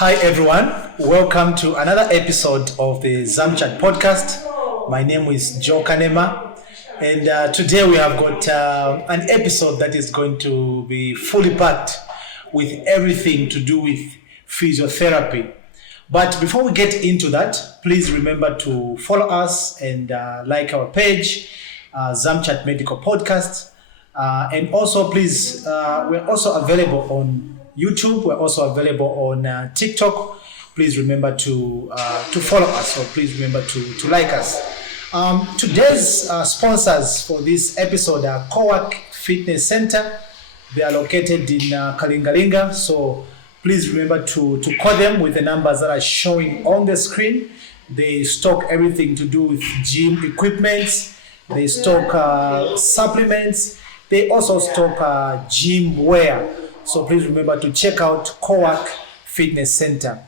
Hi everyone, welcome to another episode of the Zamchat podcast. My name is Joe Kanema, and today we have got an episode that is going to be fully packed with everything to do with physiotherapy. But before we get into that, please remember to follow us and like our page, Zamchat Medical Podcast. And also please, we're also available on YouTube. We're also available on TikTok. Please remember to follow us, or please remember to like us. Today's sponsors for this episode are Cowork Fitness Center. They are located in Kalingalinga. So please remember to call them with the numbers that are showing on the screen. They stock everything to do with gym equipment. They stock supplements. They also stock gym wear. So please remember to check out Cowork Fitness Center.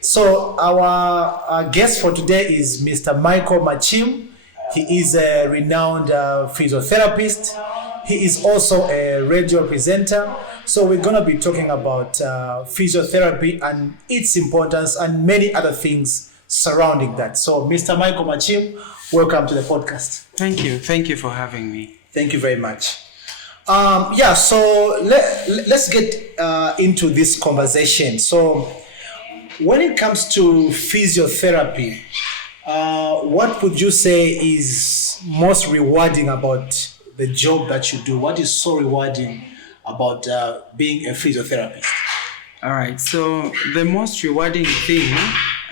So our guest for today is Mr. Macheal Machim. He is a renowned physiotherapist. He is also a radio presenter. So we're going to be talking about physiotherapy and its importance and many other things surrounding that. So Mr. Macheal Machim, welcome to the podcast. Thank you. Thank you for having me. Thank you very much. So let's get into this conversation. So when it comes to physiotherapy, what would you say is most rewarding about the job that you do? What is so rewarding about being a physiotherapist? All right. So the most rewarding thing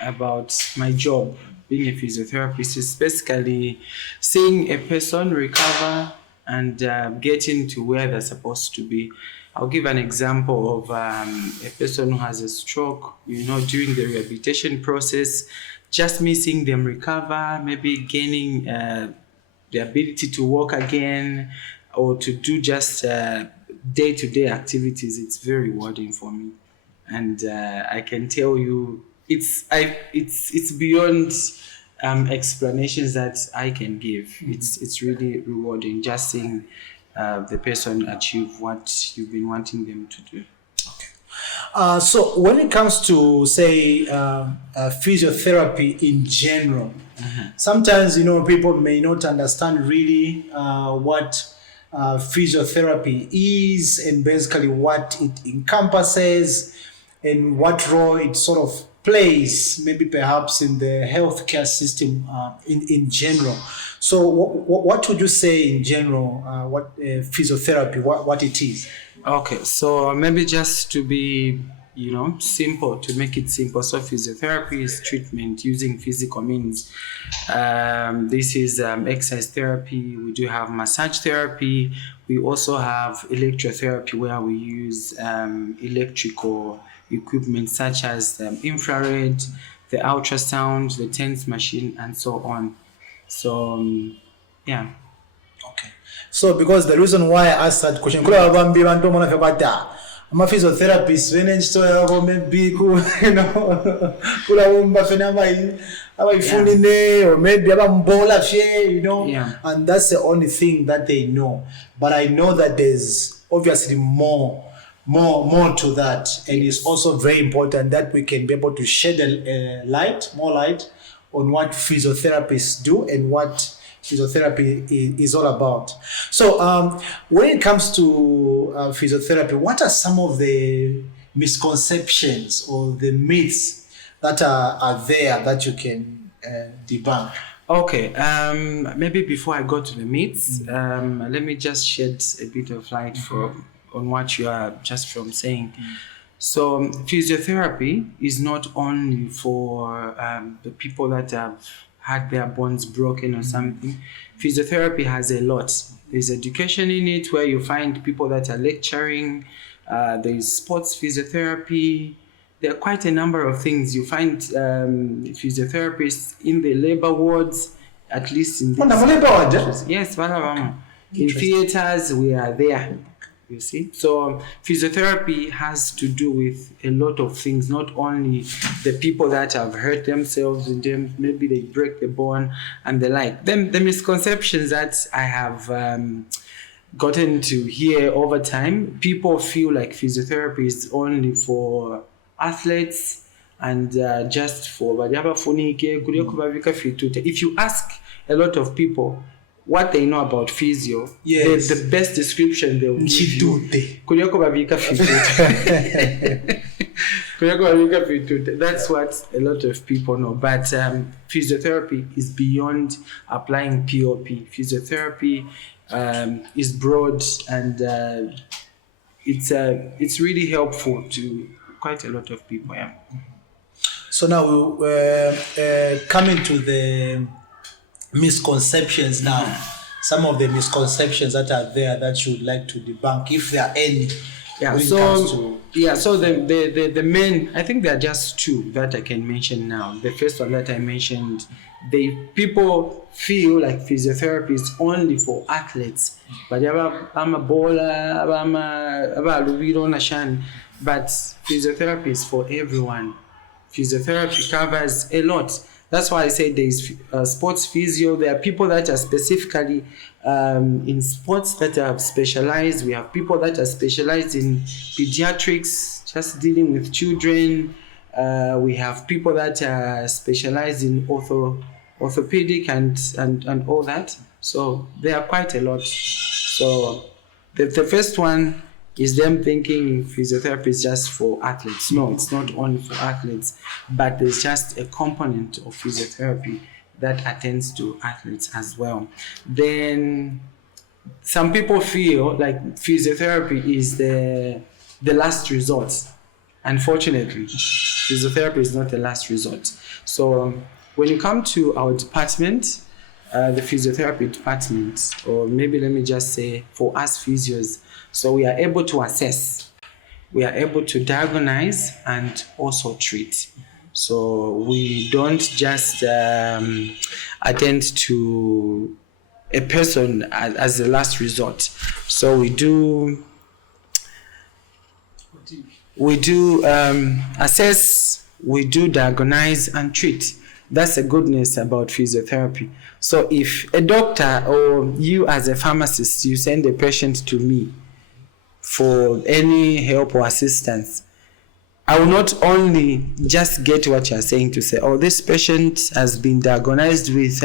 about my job, being a physiotherapist, is basically seeing a person recover and getting to where they're supposed to be. I'll give an example of a person who has a stroke, during the rehabilitation process, just missing them recover, maybe gaining the ability to walk again or to do just day-to-day activities. It's very rewarding for me. And I can tell you, it's beyond explanations that I can give. Mm-hmm. It's really rewarding just seeing the person achieve what you've been wanting them to do. Okay. So when it comes to, say, physiotherapy in general, sometimes, people may not understand really what physiotherapy is and basically what it encompasses and what role it sort of plays, maybe perhaps in the healthcare system in general. So what would you say in general, what physiotherapy, what it is? Okay, so maybe just to be, simple, to make it simple. So physiotherapy is treatment using physical means. This is exercise therapy. We do have massage therapy. We also have electrotherapy where we use electrical equipment such as infrared, the ultrasound, the TENS machine, and so on. So, yeah. Okay. So, because the reason why I asked that question, I'm a physiotherapist, or maybe and that's the only thing that they know. But I know that there's obviously more to that, and it's also very important that we can be able to shed more light on what physiotherapists do and what physiotherapy is all about. So when it comes to physiotherapy, what are some of the misconceptions or the myths that are there that you can debunk? Okay, maybe before I go to the myths, let me just shed a bit of light on what you are just from saying. So physiotherapy is not only for the people that have had their bones broken or something. Physiotherapy has a lot. There's education in it where you find people that are lecturing. There's sports physiotherapy. There are quite a number of things. You find physiotherapists in the labor wards, at least in the yes, in theaters, we are there. You see, so physiotherapy has to do with a lot of things, not only the people that have hurt themselves and them, maybe they break the bone and the like. Then the misconceptions that I have gotten to hear over time, people feel like physiotherapy is only for athletes and just for if you ask a lot of people what they know about physio, yes, the best description they will give you. That's what a lot of people know. But physiotherapy is beyond applying POP. Physiotherapy is broad, and it's really helpful to quite a lot of people. Yeah. So now we're coming to the misconceptions now. Some of the misconceptions that are there that you would like to debunk, if there are any. So the main, I think there are just two that I can mention now. The first one that I mentioned, people feel like physiotherapy is only for athletes. But I'm a bowler, but physiotherapy is for everyone. Physiotherapy covers a lot. That's why I say there's sports physio. There are people that are specifically in sports that are specialized. We have people that are specialized in pediatrics, just dealing with children. We have people that are specialized in orthopedic and all that. So there are quite a lot. So the first one is them thinking physiotherapy is just for athletes. No, it's not only for athletes, but there's just a component of physiotherapy that attends to athletes as well. Then some people feel like physiotherapy is the last resort. Unfortunately, physiotherapy is not the last resort. So when you come to our department, the physiotherapy department, or maybe let me just say for us physios, so we are able to assess, we are able to diagnose and also treat. So we don't just attend to a person as the last resort. So we do assess, we do diagnose and treat. That's the goodness about physiotherapy. So if a doctor or you as a pharmacist, you send a patient to me for any help or assistance, I will not only just get what you're saying to say, oh, this patient has been diagnosed with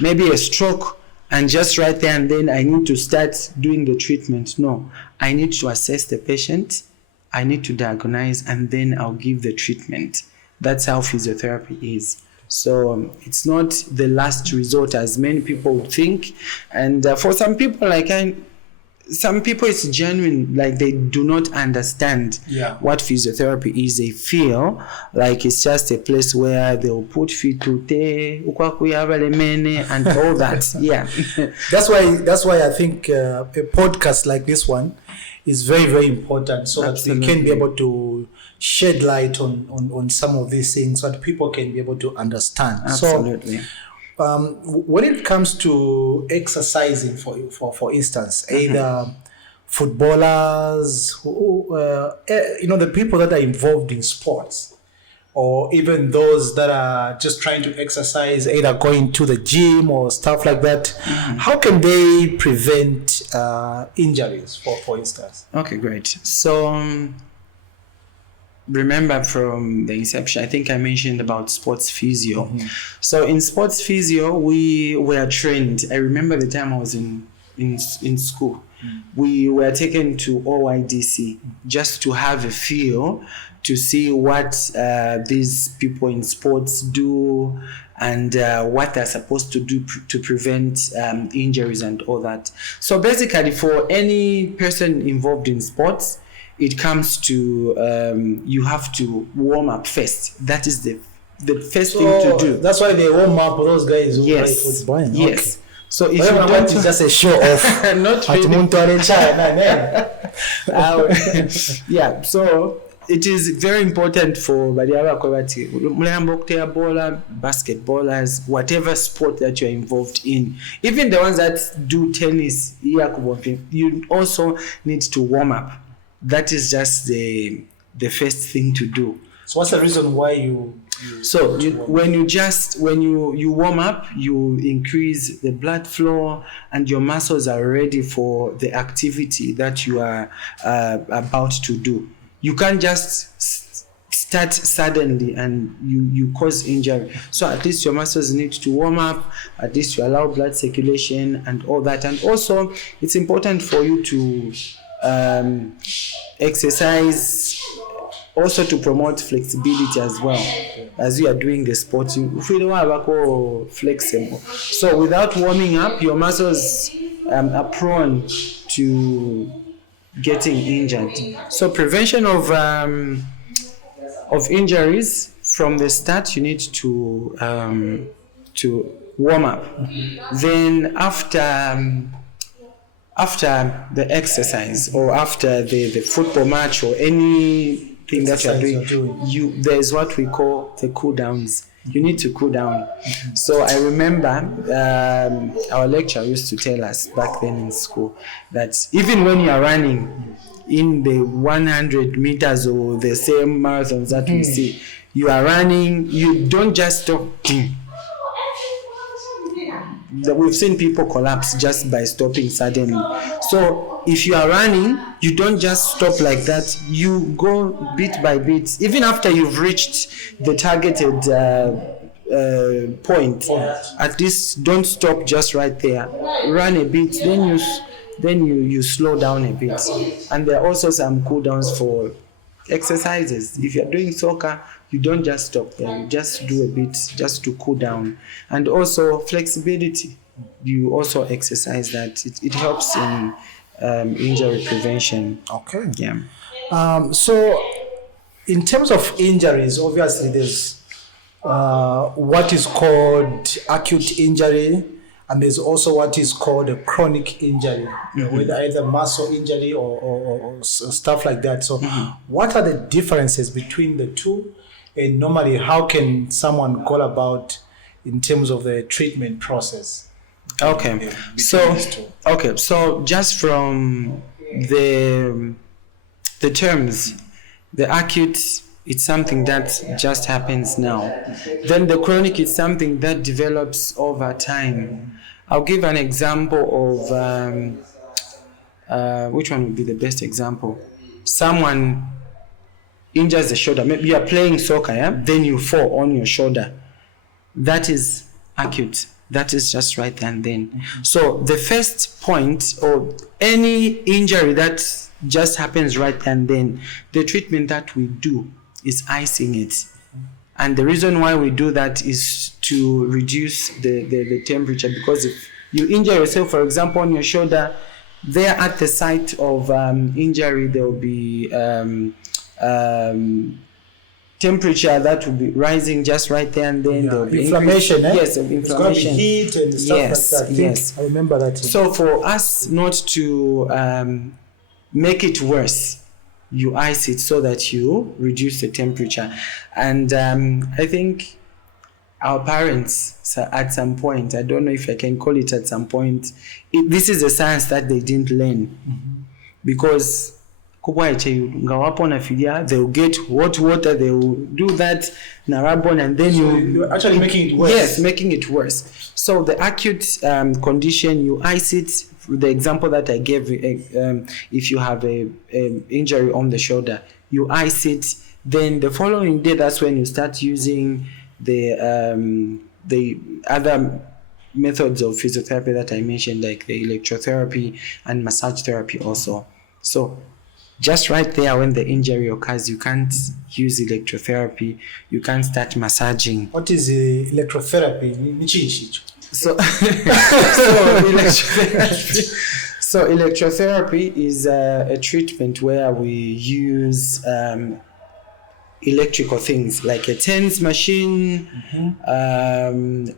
maybe a stroke, and just right there and then I need to start doing the treatment. No, I need to assess the patient, I need to diagnose, and then I'll give the treatment. That's how physiotherapy is. So it's not the last resort as many people think. And for some people, some people it's genuine, like they do not understand what physiotherapy is. They feel like it's just a place where they'll put feet to and all that. Yeah. That's why I think a podcast like this one is very, very important, so Absolutely. that we can be able to shed light on some of these things so that people can be able to understand. Absolutely. So when it comes to exercising, for instance, either footballers, the people that are involved in sports, or even those that are just trying to exercise, either going to the gym or stuff like that, how can they prevent injuries, for instance? Okay, great. So remember from the inception, I think I mentioned about sports physio. So in sports physio, we were trained. I remember the time I was in school. We were taken to OYDC just to have a feel, to see what these people in sports do and what they're supposed to do to prevent injuries and all that. So basically, for any person involved in sports, it comes to you have to warm up first. That is the first thing to do. That's why they warm up, those guys who play football. Yes. Okay. So if you don't, it's just a show off. Not really. Yeah. So it is very important for basketballers, whatever sport that you're involved in, even the ones that do tennis, you also need to warm up. That is just the first thing to do. So what's the reason why you when you warm up, you increase the blood flow and your muscles are ready for the activity that you are about to do. You can't just start suddenly and you cause injury. So at least your muscles need to warm up, at least you allow blood circulation and all that. And also it's important for you to exercise also to promote flexibility as well. As you are doing the sport, you feel flexible. So without warming up, your muscles are prone to getting injured. So prevention of injuries from the start, you need to warm up. Then after the exercise or after the football match or anything that you are doing, there's what we call the cool downs. You need to cool down. So I remember our lecturer used to tell us back then in school that even when you are running in the 100 meters or the same marathons that we see, you are running, you don't just stop. We've seen people collapse just by stopping suddenly. So if you are running, you don't just stop like that. You go bit by bit. Even after you've reached the targeted point, at least don't stop just right there. Run a bit, then you slow down a bit. And there are also some cool downs for exercises. If you're doing soccer, you don't just stop there, you just do a bit just to cool down. And also flexibility, you also exercise that. It helps in injury prevention. Okay. Yeah. So in terms of injuries, obviously there's what is called acute injury, and there's also what is called a chronic injury, with either muscle injury or stuff like that. So what are the differences between the two? And normally, how can someone go about in terms of the treatment process? Okay. So just from the terms, the acute, it's something that just happens now. Then the chronic is something that develops over time. I'll give an example of which one would be the best example? Someone injures the shoulder. Maybe you are playing soccer, then you fall on your shoulder. That is acute. That is just right and then. So the first point, or any injury that just happens right and then, the treatment that we do is icing it. And the reason why we do that is to reduce the temperature, because if you injure yourself, for example, on your shoulder, there at the site of injury, there will be temperature that will be rising just right there and then. There will be inflammation. Yes, inflammation. It's going to be heat and stuff like that. Yes. I remember that. So for us not to make it worse, you ice it so that you reduce the temperature. And I think our parents, at some point, I don't know if I can call it at some point, this is a science that they didn't learn. Because they'll get hot water, they will do that, and then you're actually making it worse. Yes, making it worse. So the acute condition, you ice it. The example that I gave, if you have a injury on the shoulder, you ice it. Then the following day, that's when you start using the other methods of physiotherapy that I mentioned, like the electrotherapy and massage therapy also. So just right there when the injury occurs, you can't use electrotherapy, you can't start massaging. What is electrotherapy? So electrotherapy is a treatment where we use electrical things like a TENS machine,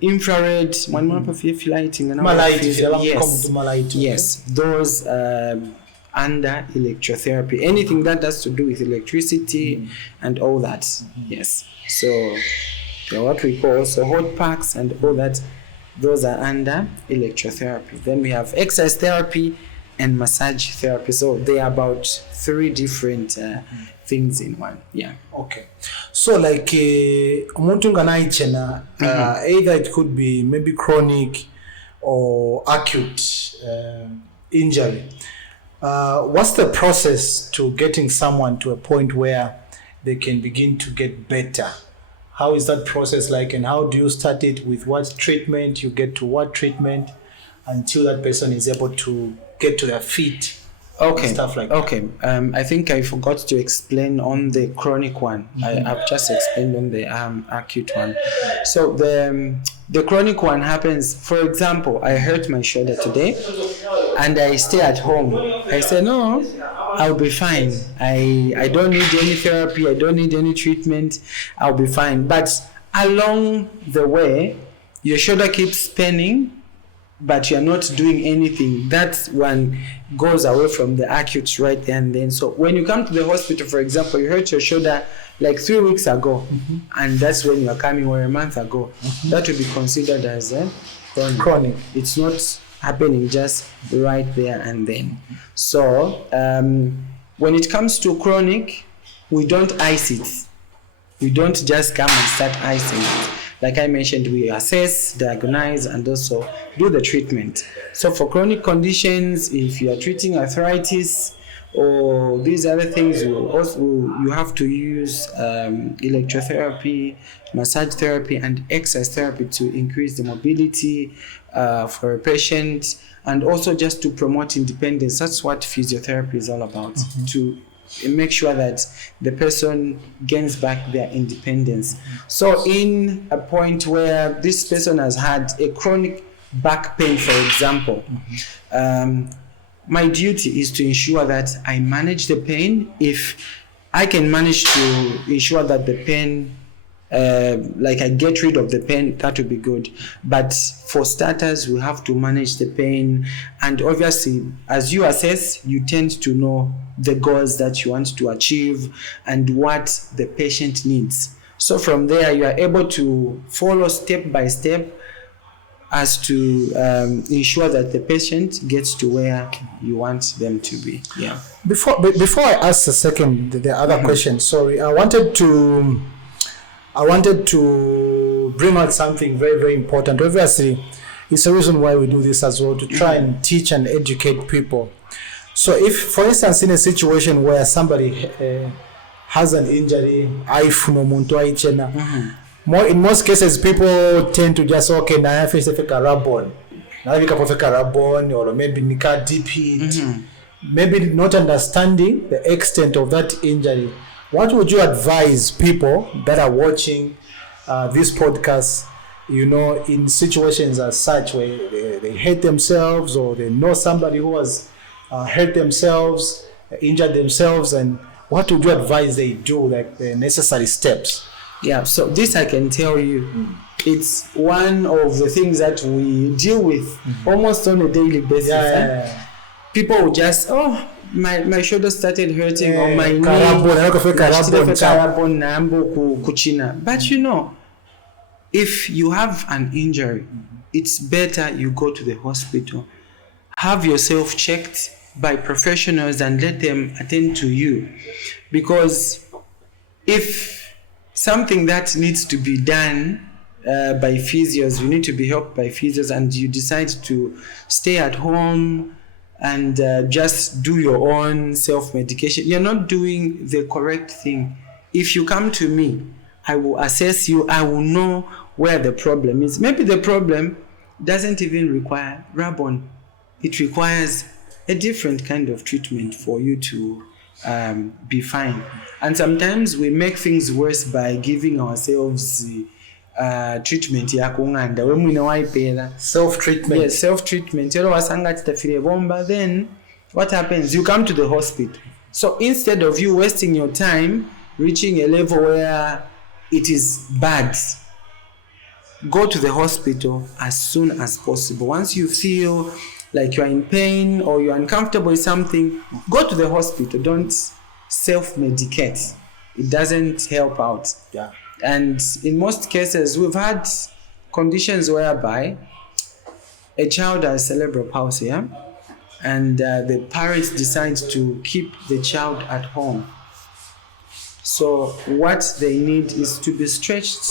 infrared, yes, those under electrotherapy, anything that has to do with electricity and all that. Yes, so what we call also hot packs and all that, those are under electrotherapy. Then we have exercise therapy and massage therapy. So they are about 3 different things in one. Yeah. Okay. So like umuntu nganaichena, either it could be maybe chronic or acute injury. What's the process to getting someone to a point where they can begin to get better? How is that process like, and how do you start it? With what treatment you get to what treatment until that person is able to get to their feet? Okay. Stuff like that. I think I forgot to explain on the chronic one. I've just explained on the acute one. So the chronic one happens. For example, I hurt my shoulder today, and I stay at home. I say no, I'll be fine. I don't need any therapy. I don't need any treatment. I'll be fine. But along the way, your shoulder keeps spinning, but you're not doing anything. That one goes away from the acute right there and then. So when you come to the hospital, for example, you hurt your shoulder like 3 weeks ago, and that's when you are coming, or a month ago, that will be considered as a chronic. It's not happening just right there and then. So when it comes to chronic, we don't ice it. We don't just come and start icing it. Like I mentioned, we assess, diagnose, and also do the treatment. So for chronic conditions, if you are treating arthritis or these other things, you have to use electrotherapy, massage therapy, and exercise therapy to increase the mobility for a patient, and also just to promote independence. That's what physiotherapy is all about, to make sure that the person gains back their independence. So in a point where this person has had a chronic back pain, for example, my duty is to ensure that I manage the pain. If I can manage to ensure that the pain, like I get rid of the pain, that would be good. But for starters, we have to manage the pain. And obviously, as you assess, you tend to know the goals that you want to achieve and what the patient needs. So from there, you are able to follow step by step as to ensure that the patient gets to where you want them to be. Yeah. Before I ask the other question, sorry, I wanted to bring out something very, very important. Obviously, it's a reason why we do this as well, to try and teach and educate people. So if, for instance, in a situation where somebody has an injury, in most cases, people tend to just, okay, now I have to take a rub-on. Now I have to rub-on, or maybe nika deep heat. Maybe not understanding the extent of that injury. What would you advise people that are watching this podcast, in situations as such where they hurt themselves, or they know somebody who has hurt themselves, injured themselves, and what would you advise they do, like the necessary steps? Yeah, so this I can tell you, it's one of the things that we deal with almost on a daily basis. People will just, my shoulder started hurting, or my knee. But if you have an injury, it's better you go to the hospital, have yourself checked by professionals, and let them attend to you. Because if something that needs to be done by physios, you need to be helped by physios, and you decide to stay at home and just do your own self-medication, you're not doing the correct thing. If you come to me, I will assess you. I will know where the problem is. Maybe the problem doesn't even require rub-on. It requires a different kind of treatment for you to be fine. And sometimes we make things worse by giving ourselves treatment. Self-treatment. Yes, self-treatment. Then what happens? You come to the hospital. So instead of you wasting your time reaching a level where it is bad, go to the hospital as soon as possible. Once you feel like you're in pain or you're uncomfortable with something, go to the hospital. Don't self-medicate. It doesn't help out. Yeah. And in most cases, we've had conditions whereby a child has cerebral palsy, and the parents decide to keep the child at home. So what they need is to be stretched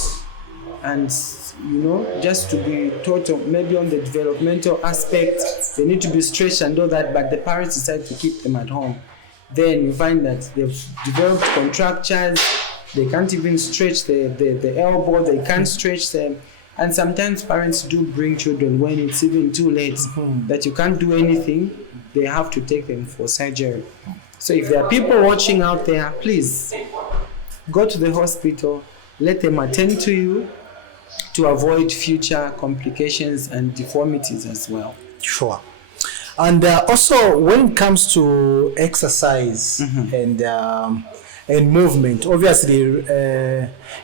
and just to be taught maybe on the developmental aspect. They need to be stretched and all that, but the parents decide to keep them at home. Then you find that they've developed contractures, They can't even stretch the elbow. They can't stretch them. And sometimes parents do bring children when it's even too late, that you can't do anything. They have to take them for surgery. So if there are people watching out there, please go to the hospital. Let them attend to you to avoid future complications and deformities as well. Sure. And also, when it comes to exercise and movement, obviously,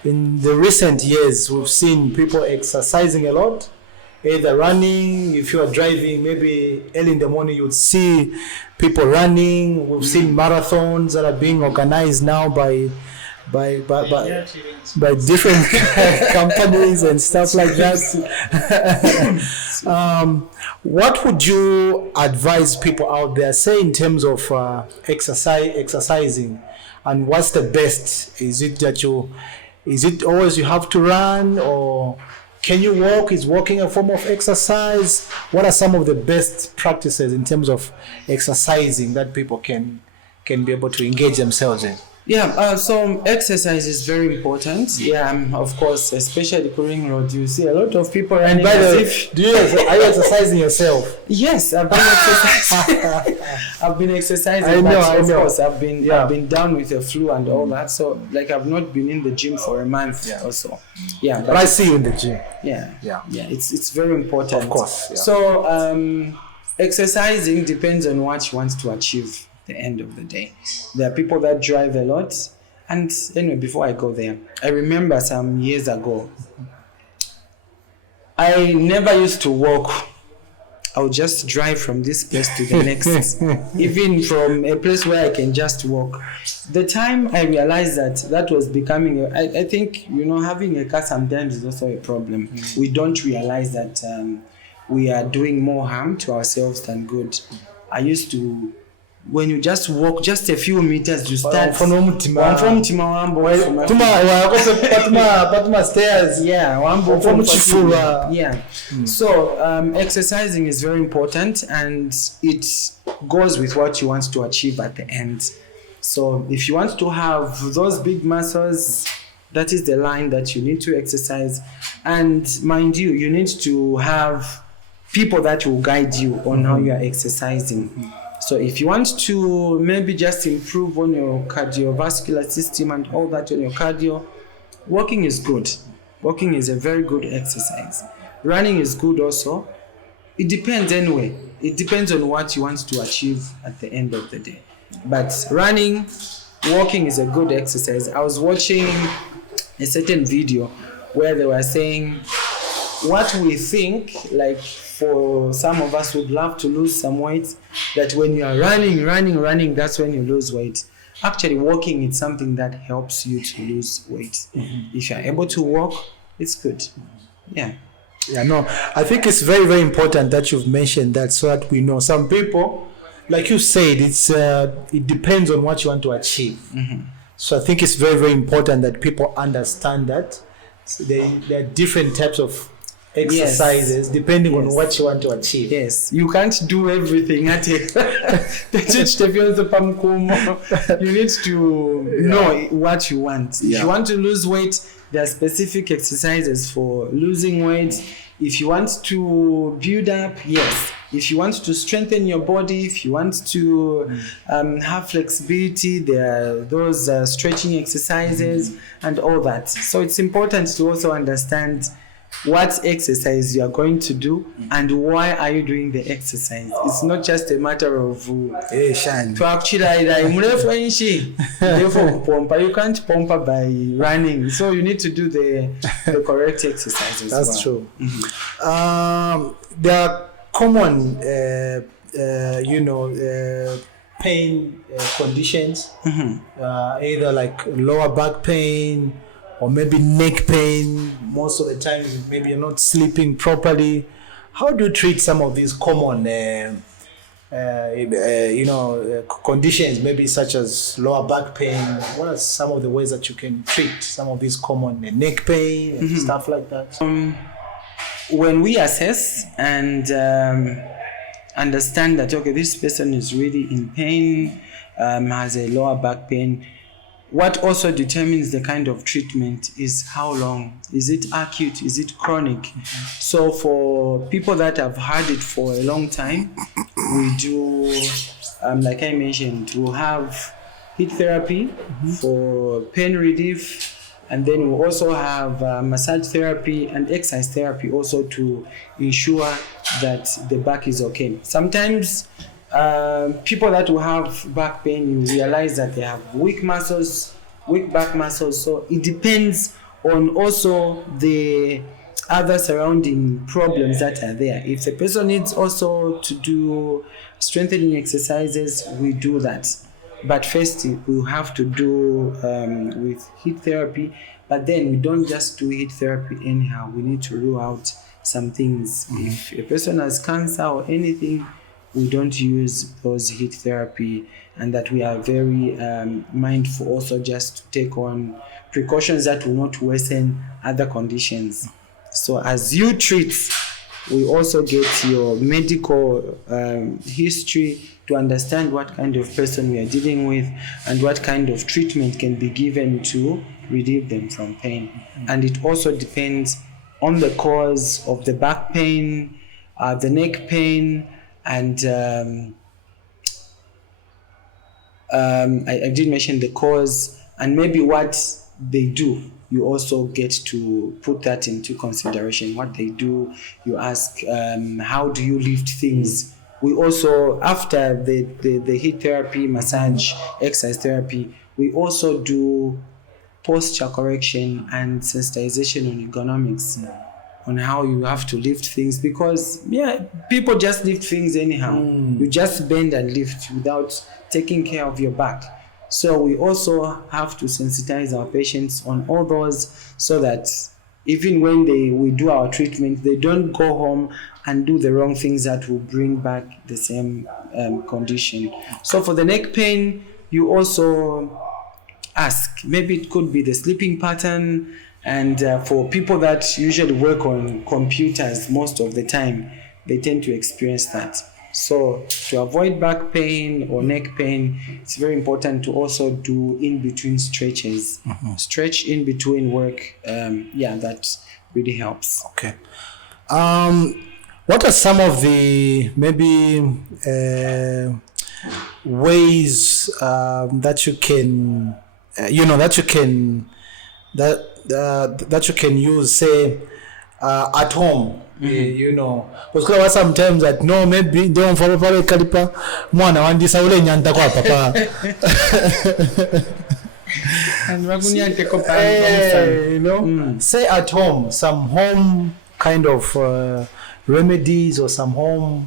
in the recent years, we've seen people exercising a lot, either running. If you are driving, maybe early in the morning, you'd see people running. We've seen marathons that are being organized now by different companies and stuff like that. What would you advise people out there, say, in terms of exercising, and what's the best? Is it always you have to run, or can you walk? Is walking a form of exercise? What are some of the best practices in terms of exercising that people can be able to engage themselves in? Yeah, so exercise is very important. Yeah, of course, especially Kuring Road, you see a lot of people running as if... are you exercising yourself? Yes, I've been exercising. I've been exercising. I know. Of course, I've been down with the flu and all that. So, like, I've not been in the gym for a month or so. Yeah, but I see you in the gym. Yeah. It's very important. Of course. Yeah. So, exercising depends on what you want to achieve. The end of the day, there are people that drive a lot, and anyway, before I go there, I remember some years ago, I never used to walk. I would just drive from this place to the next, even from a place where I can just walk. The time I realized that was becoming, I think, having a car sometimes is also a problem. We don't realize that we are doing more harm to ourselves than good. I used to, when you just walk just a few meters, you start from stairs. Yeah. So exercising is very important, and it goes with what you want to achieve at the end. So if you want to have those big muscles, that is the line that you need to exercise. And mind you, you need to have people that will guide you on how you are exercising. So if you want to maybe just improve on your cardiovascular system and all that on your cardio, walking is good. Walking is a very good exercise. Running is good also. It depends anyway. It depends on what you want to achieve at the end of the day. But running, walking is a good exercise. I was watching a certain video where they were saying what we think, like for some of us would love to lose some weight, that when you are running, that's when you lose weight. Actually, walking is something that helps you to lose weight. If you're able to walk, it's good. Yeah, no, I think it's very, very important that you've mentioned that, so that we know. Some people, like you said, it depends on what you want to achieve. So I think it's very, very important that people understand that there are different types of exercises depending on what you want to achieve. Yes, you can't do everything at it. You need to know what you want. If you want to lose weight, there are specific exercises for losing weight. If you want to build up, yes. If you want to strengthen your body, if you want to have flexibility, there are those stretching exercises and all that. So it's important to also understand what exercise you are going to do and why are you doing the exercise. It's not just a matter of to actually you can't pump by running, so you need to do the correct exercises. That's true. There are common pain conditions, either like lower back pain or maybe neck pain. Most of the time, maybe you're not sleeping properly. How do you treat some of these common, conditions, maybe such as lower back pain? What are some of the ways that you can treat some of these common neck pain and stuff like that? When we assess and understand that, okay, this person is really in pain, has a lower back pain, what also determines the kind of treatment is how long. Is it acute? Is it chronic? So for people that have had it for a long time, we do, like I mentioned, we'll have heat therapy for pain relief, and then we'll also have massage therapy and exercise therapy also to ensure that the back is okay. Sometimes people that will have back pain, you realize that they have weak back muscles. So it depends on also the other surrounding problems that are there. If the person needs also to do strengthening exercises, we do that. But first, we have to do with heat therapy. But then we don't just do heat therapy anyhow. We need to rule out some things. If a person has cancer or anything, we don't use those heat therapy, and that we are very mindful also just to take on precautions that will not worsen other conditions. So as you treat, we also get your medical history to understand what kind of person we are dealing with and what kind of treatment can be given to relieve them from pain. And it also depends on the cause of the back pain, the neck pain, and I did mention the cause and maybe what they do. You also get to put that into consideration. What they do, you ask, how do you lift things? We also, after the heat therapy, massage, exercise therapy, we also do posture correction and sensitization on ergonomics. On how you have to lift things, because people just lift things anyhow. You just bend and lift without taking care of your back. So we also have to sensitize our patients on all those, so that even when we do our treatment, they don't go home and do the wrong things that will bring back the same condition. So for the neck pain, you also ask, maybe it could be the sleeping pattern. And for people that usually work on computers most of the time, they tend to experience that. So to avoid back pain or neck pain, it's very important to also do in-between stretches. Stretch in between work, that really helps. Okay. What are some of the maybe ways that you can, that you can use, say, at home? Because sometimes that no, maybe don't follow kalipa mwana wandisa ule nyanda kwa papa. Say at home, some home kind of remedies or some home,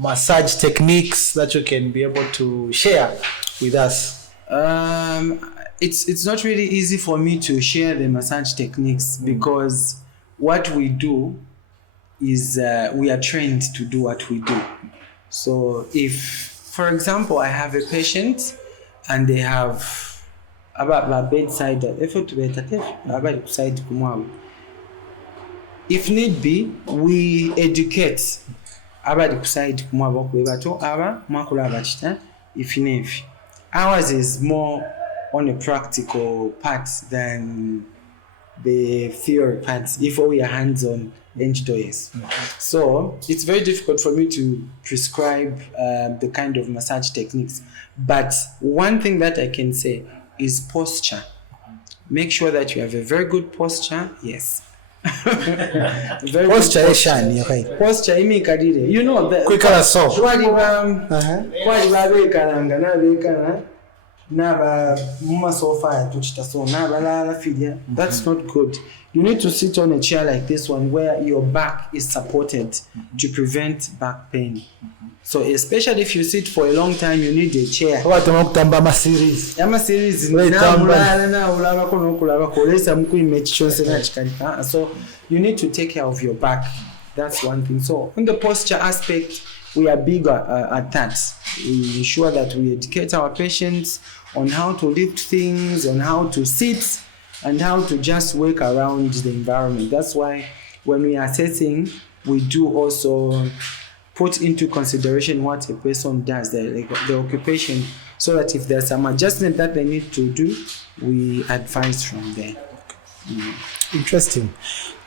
massage techniques that you can be able to share with us. It's not really easy for me to share the massage techniques because what we do is we are trained to do what we do. So if, for example, I have a patient and they have about bedside effort, if need be, we educate if ours is more on a practical part than the theory part, if we are hands-on engineers. So it's very difficult for me to prescribe the kind of massage techniques. But one thing that I can say is posture. Make sure that you have a very good posture. Yes. Very posture. Posture imikadire. You know the quicker so. That's not good. You need to sit on a chair like this one where your back is supported to prevent back pain. So especially if you sit for a long time, you need a chair. So you need to take care of your back. That's one thing. So on the posture aspect, we are big at that. We ensure that we educate our patients on how to lift things, on how to sit, and how to just work around the environment. That's why when we are assessing, we do also put into consideration what a person does, the occupation so that if there's some adjustment that they need to do, we advise from there. Interesting.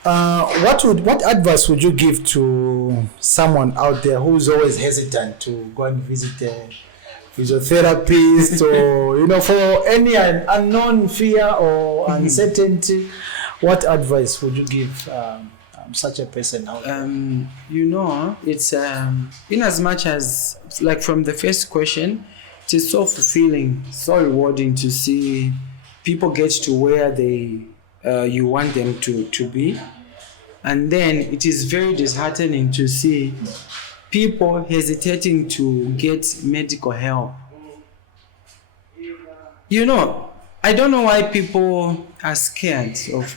What advice would you give to someone out there who's always hesitant to go and visit a physiotherapist or for any unknown fear or uncertainty? What advice would you give such a person out there? It's in as much as, like, from the first question, it is so fulfilling, so rewarding to see people get to where you want them to be. And then it is very disheartening to see people hesitating to get medical help. I don't know why people are scared of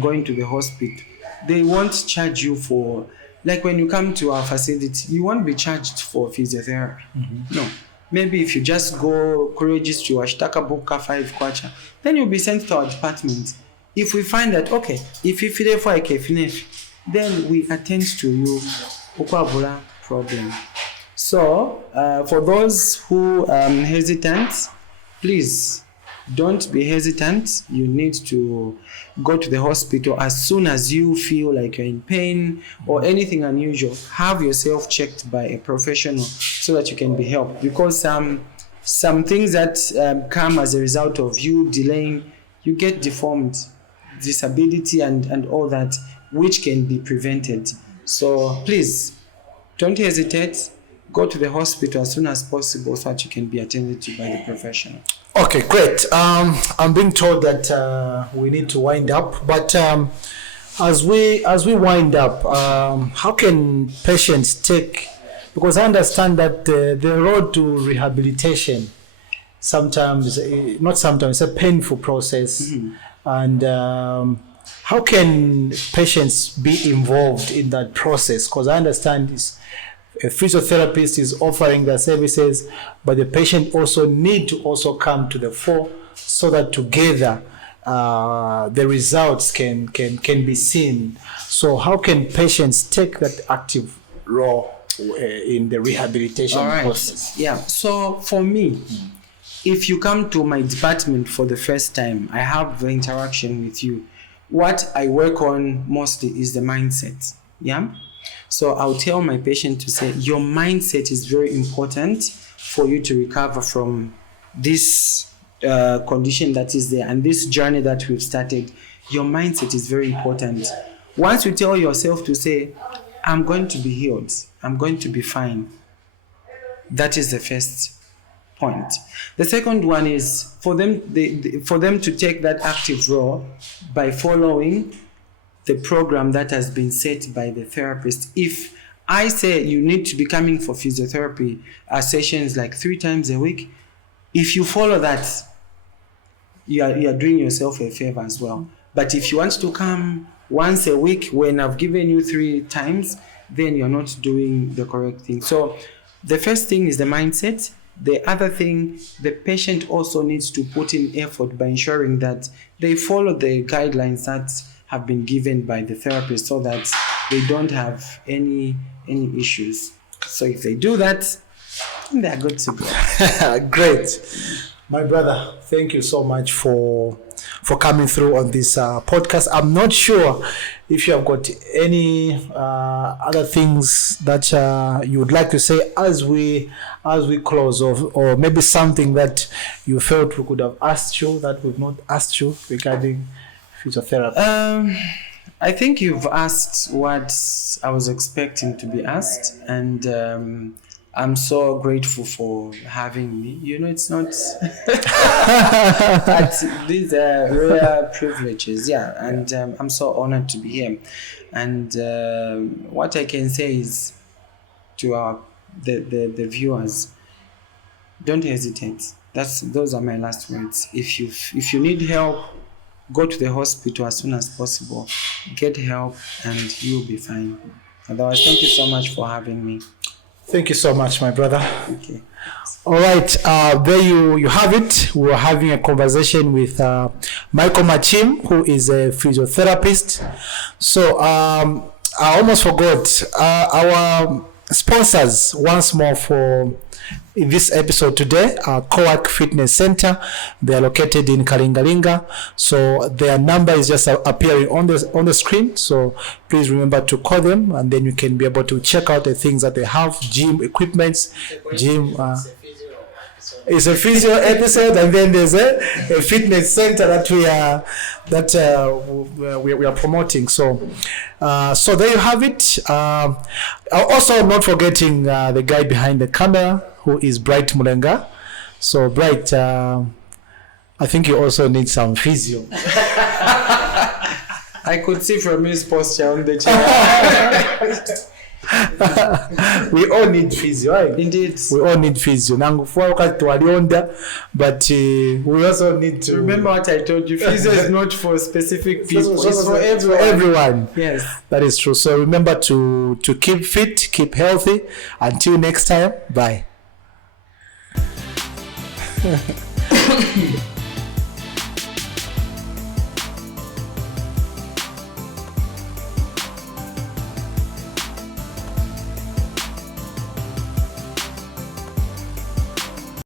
going to the hospital. They won't charge you for, like, when you come to our facility, you won't be charged for physiotherapy. Mm-hmm. No. Maybe if you just go register washtaka buka 5 kwacha, then you'll be sent to our department. If we find that, okay, if you feel for a kefine, then we attend to you. Ukwabula problem. So, for those who are hesitant, please don't be hesitant. You need to go to the hospital as soon as you feel like you're in pain or anything unusual. Have yourself checked by a professional so that you can be helped. Because some things that come as a result of you delaying, you get deformed, disability and all that, which can be prevented. So please, don't hesitate. Go to the hospital as soon as possible so that you can be attended to by the professional. Okay, great. I'm being told that we need to wind up, but as we wind up, how can patients take? Because I understand that the road to rehabilitation it's a painful process, and how can patients be involved in that process? Because I understand a physiotherapist is offering their services, but the patient also need to also come to the fore so that together the results can be seen. So how can patients take that active role in the rehabilitation process? Yeah. So for me, if you come to my department for the first time, I have the interaction with you. What I work on mostly is the mindset. Yeah. So I'll tell my patient to say, your mindset is very important for you to recover from this condition that is there and this journey that we've started. Your mindset is very important. Once you tell yourself to say, I'm going to be healed, I'm going to be fine, that is the first point. The second one is for them to take that active role by following the program that has been set by the therapist. If I say you need to be coming for physiotherapy sessions like 3 times a week, if you follow that, you are doing yourself a favor as well. But if you want to come once a week when I've given you 3 times, then you're not doing the correct thing. So the first thing is the mindset. The other thing, the patient also needs to put in effort by ensuring that they follow the guidelines that have been given by the therapist so that they don't have any issues. So if they do that, they're good to go. Great. My brother, thank you so much for coming through on this podcast. I'm not sure if you have got any other things that you would like to say as we close, or maybe something that you felt we could have asked you that we've not asked you regarding physiotherapy. I think you've asked what I was expecting to be asked, and I'm so grateful for having me. It's not these are rare privileges, and I'm so honored to be here. And what I can say is to the viewers, don't hesitate. Those are my last words. If you need help, go to the hospital as soon as possible. Get help and you'll be fine. Otherwise, thank you so much for having me. Thank you so much, my brother. Okay. All right. There you have it. We were having a conversation with Machim Machim, who is a physiotherapist. So I almost forgot. sponsors once more for in this episode today are Coac Fitness Center. They are located in Kalingalinga, so their number is just appearing on the screen. So please remember to call them, and then you can be able to check out the things that they have: gym equipments, gym. It's a physio episode, and then there's a fitness center that we are promoting. So there you have it. Also, not forgetting the guy behind the camera, who is Bright Mulenga. So Bright, I think you also need some physio. I could see from his posture on the chair. We all need physio, right? Indeed. We all need physio. But we also need to remember what I told you. Physio is not for specific people. It's for everyone. Yes, that is true. So remember to keep fit, keep healthy. Until next time, bye.